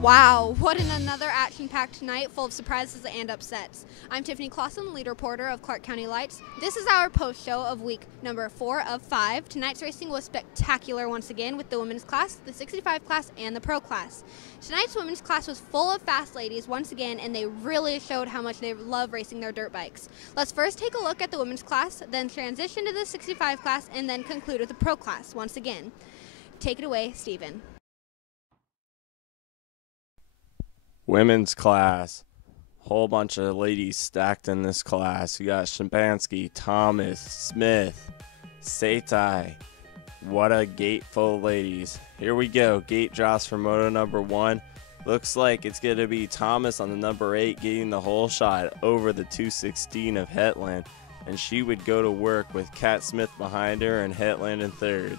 Wow, what another action-packed night full of surprises and upsets. I'm Tiffany Clausen, lead reporter of Clark County Lights. This is our post show of week number 4 of 5. Tonight's racing was spectacular once again with the women's class, the 65 class, and the pro class. Tonight's women's class was full of fast ladies once again, and they really showed how much they love racing their dirt bikes. Let's first take a look at the women's class, then transition to the 65 class, and then conclude with the pro class once again. Take it away, Stephen. Women's class. Whole bunch of ladies stacked in this class. You got Shabansky, Thomas, Smith, Seitai. What a gate full of ladies. Here we go. Gate drops for moto number 1. Looks like it's going to be Thomas on the number 8 getting the whole shot over the 216 of Hetland. And she would go to work with Kat Smith behind her and Hetland in third.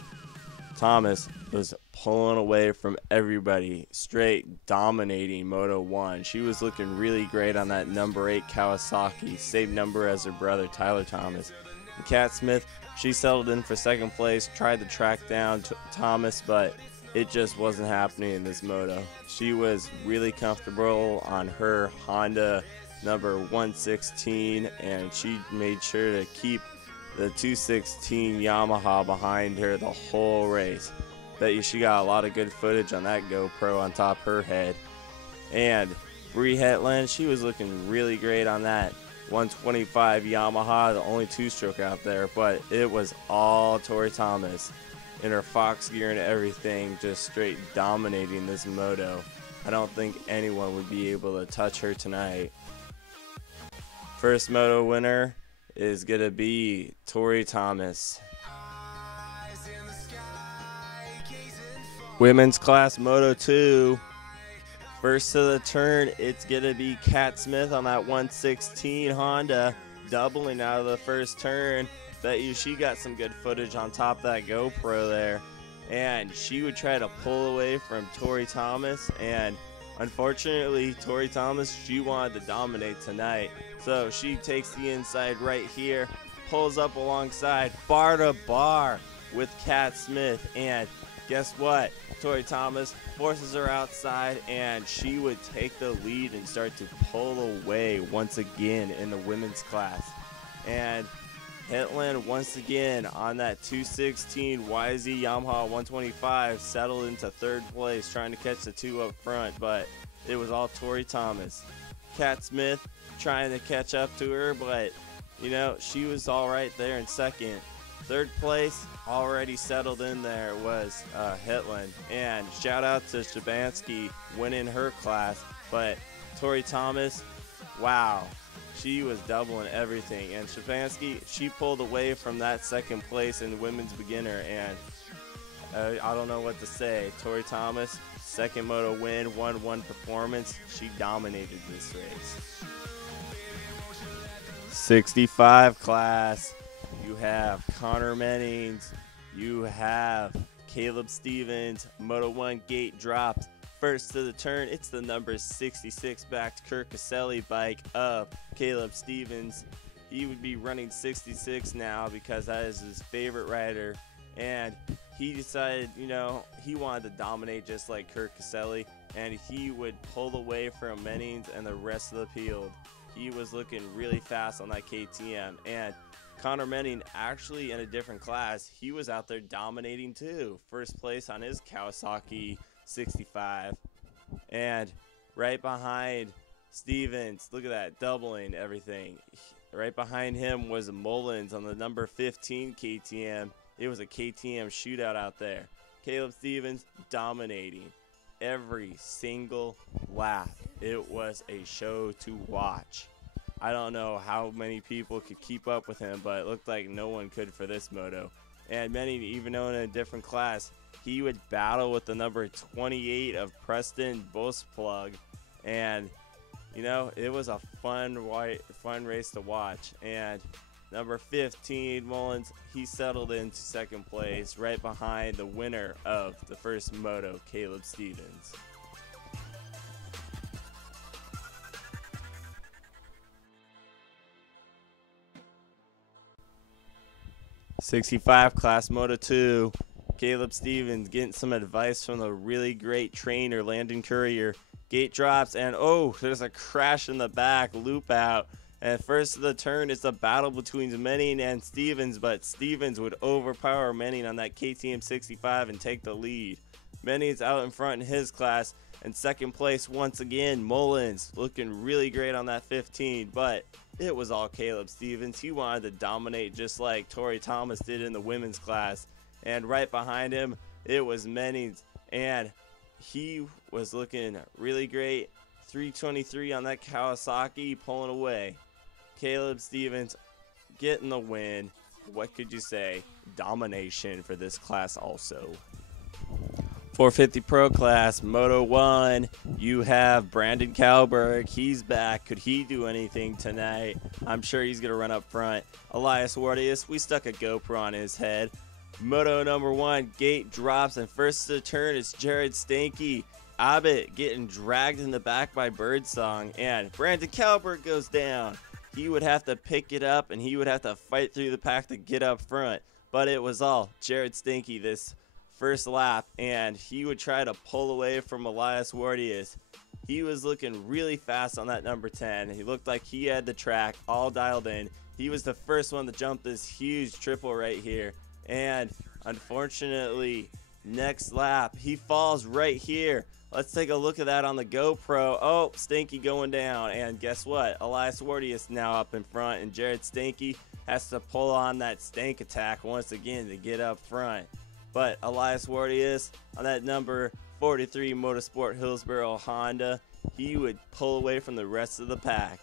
Thomas was pulling away from everybody, straight dominating Moto 1. She was looking really great on that number 8 Kawasaki, same number as her brother Tyler Thomas. And Kat Smith, she settled in for second place, tried to track down Thomas, but it just wasn't happening in this moto. She was really comfortable on her Honda number 116, and she made sure to keep the 216 Yamaha behind her the whole race. Bet you she got a lot of good footage on that GoPro on top of her head. And Bree Hetland, she was looking really great on that 125 Yamaha, the only two-stroke out there, but it was all Tori Thomas in her Fox gear and everything, just straight dominating this moto. I don't think anyone would be able to touch her tonight. First moto winner is going to be Tori Thomas. Women's class Moto 2. First to the turn, it's going to be Kat Smith on that 116 Honda, doubling out of the first turn. Bet you she got some good footage on top of that GoPro there. And she would try to pull away from Tori Thomas, and unfortunately, Tori Thomas, she wanted to dominate tonight. So she takes the inside right here, pulls up alongside, bar to bar with Kat Smith. And guess what? Tori Thomas forces her outside, and she would take the lead and start to pull away once again in the women's class. And Hetland once again on that 216 YZ Yamaha 125 settled into third place, trying to catch the two up front, but it was all Tori Thomas. Kat Smith trying to catch up to her, but you know, she was all right there in second. Third place already settled in there was Hetland, and shout out to Shabansky winning her class, but Tori Thomas, wow, she was doubling everything. And Shabansky, she pulled away from that second place in women's beginner, and I don't know what to say. Tori Thomas, second moto win, 1-1 performance. She dominated this race. 65 class, you have Connor Mennings, you have Caleb Stevens. Moto 1 gate dropped. First to the turn, it's the number 66 backed Kirk Caselli bike of Caleb Stevens. He would be running 66 now because that is his favorite rider. And he decided, you know, he wanted to dominate just like Kirk Caselli, and he would pull away from Mennings and the rest of the field. He was looking really fast on that KTM. And Connor Menning, actually in a different class, he was out there dominating too. First place on his Kawasaki 65. And right behind Stevens, look at that, doubling everything. Right behind him was Mullins on the number 15 KTM. It was a KTM shootout out there. Caleb Stevens dominating every single lap. It was a show to watch. I don't know how many people could keep up with him, but it looked like no one could for this moto. And many, even though in a different class, he would battle with the number 28 of Preston Bosplug. And, you know, it was a fun race to watch. And number 15, Mullins, he settled into second place right behind the winner of the first moto, Caleb Stevens. 65 class Moto 2. Caleb Stevens getting some advice from the really great trainer, Landon Courier. Gate drops, and oh, there's a crash in the back, loop out. And first of the turn, it's a battle between Menning and Stevens, but Stevens would overpower Menning on that KTM 65 and take the lead. Menning's out in front in his class. In second place, once again, Mullins looking really great on that 15, but it was all Caleb Stevens. He wanted to dominate just like Tori Thomas did in the women's class. And right behind him, it was Mennings, and he was looking really great. 323 on that Kawasaki, pulling away. Caleb Stevens getting the win. What could you say? Domination for this class also. 450 Pro class, Moto 1, you have Brandon Kalberg. He's back. Could he do anything tonight? I'm sure he's going to run up front. Elias Wardius, we stuck a GoPro on his head. Moto number 1, gate drops, and first to the turn is Jared Stanky. Abbott getting dragged in the back by Birdsong, and Brandon Kalberg goes down. He would have to pick it up, and he would have to fight through the pack to get up front. But it was all Jared Stanky this first lap, and he would try to pull away from Elias Wardius. He was looking really fast on that number 10. He looked like he had the track all dialed in. He was the first one to jump this huge triple right here, and unfortunately, next lap, he falls right here. Let's take a look at that on the GoPro. Oh, Stanky going down, and guess what? Elias Wardius now up in front, and Jared Stanky has to pull on that stank attack once again to get up front. But Elias Wardius on that number 43 Motorsport Hillsboro Honda, he would pull away from the rest of the pack.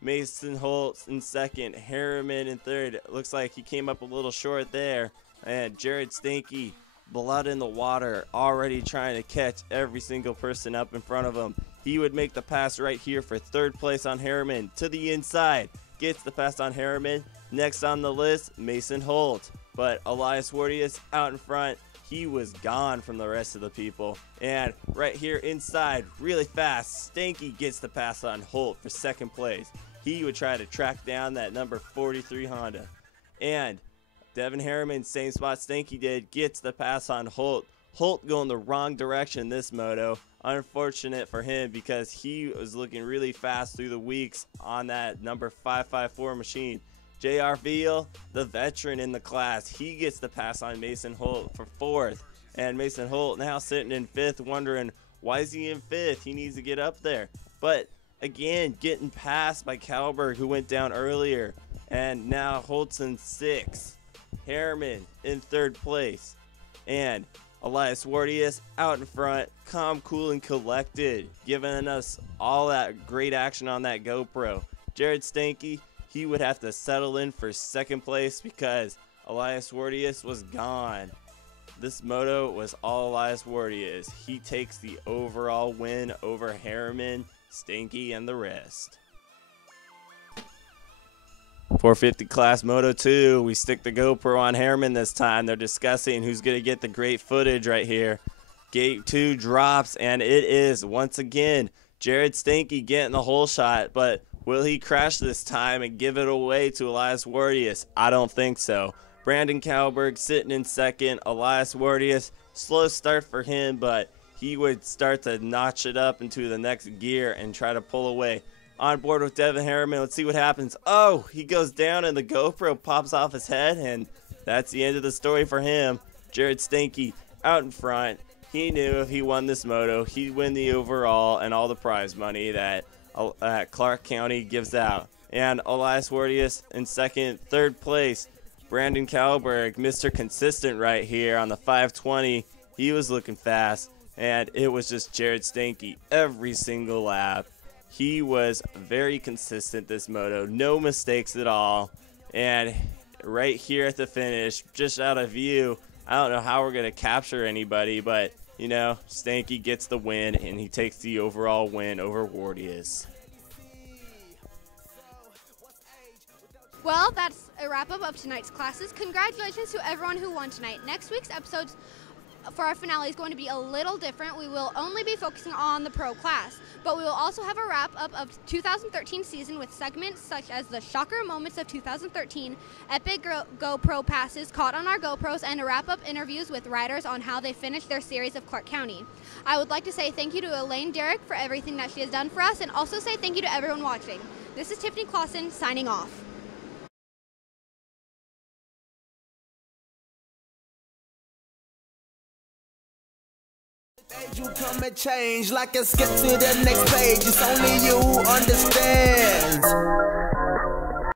Mason Holtz in second, Harriman in third. Looks like he came up a little short there. And Jared Stanky, blood in the water, already trying to catch every single person up in front of him. He would make the pass right here for third place on Harriman. To the inside, gets the pass on Harriman. Next on the list, Mason Holt. But Elias Wardius out in front, he was gone from the rest of the people. And right here inside, really fast, Stanky gets the pass on Holt for second place. He would try to track down that number 43 Honda. And Devin Harriman, same spot Stanky did, gets the pass on Holt. Holt going the wrong direction this moto. Unfortunate for him because he was looking really fast through the weeks on that number 554 machine. J.R. Veal, the veteran in the class, he gets the pass on Mason Holt for fourth. And Mason Holt now sitting in fifth, wondering, why is he in fifth? He needs to get up there. But again, getting passed by Kalberg, who went down earlier. And now Holt's in sixth. Harriman in third place. And Elias Wardius out in front, calm, cool, and collected, giving us all that great action on that GoPro. Jared Stanky, he would have to settle in for second place because Elias Wardius was gone. This moto was all Elias Wardius. He takes the overall win over Harriman, Stanky, and the rest. 450 class Moto 2, we stick the GoPro on Harriman this time. They're discussing who's going to get the great footage right here. Gate 2 drops, and it is, once again, Jared Stanky getting the whole shot, but will he crash this time and give it away to Elias Wardius? I don't think so. Brandon Kalberg sitting in second. Elias Wardius, slow start for him, but he would start to notch it up into the next gear and try to pull away. On board with Devin Harriman, let's see what happens. Oh, he goes down and the GoPro pops off his head, and that's the end of the story for him. Jared Stanky out in front. He knew if he won this moto, he'd win the overall and all the prize money that Clark County gives out. And Elias Wardius in second. Third place, Brandon Kalberg, Mr. Consistent right here on the 520. He was looking fast, and it was just Jared Stanky every single lap. He was very consistent this moto, no mistakes at all. And right here at the finish, just out of view, I don't know how we're going to capture anybody, but you know, Stanky gets the win, and he takes the overall win over Wardius. Well, that's a wrap-up of tonight's classes. Congratulations to everyone who won tonight. Next week's episodes for our finale is going to be a little different. We will only be focusing on the pro class, but we will also have a wrap-up of 2013 season with segments such as the shocker moments of 2013, epic GoPro passes caught on our GoPros, and a wrap-up interviews with riders on how they finished their series of Clark County. I would like to say thank you to Elaine Derrick for everything that she has done for us, and also say thank you to everyone watching. This is Tiffany Clausen signing off. You come and change like a skip to the next page. It's only you understands.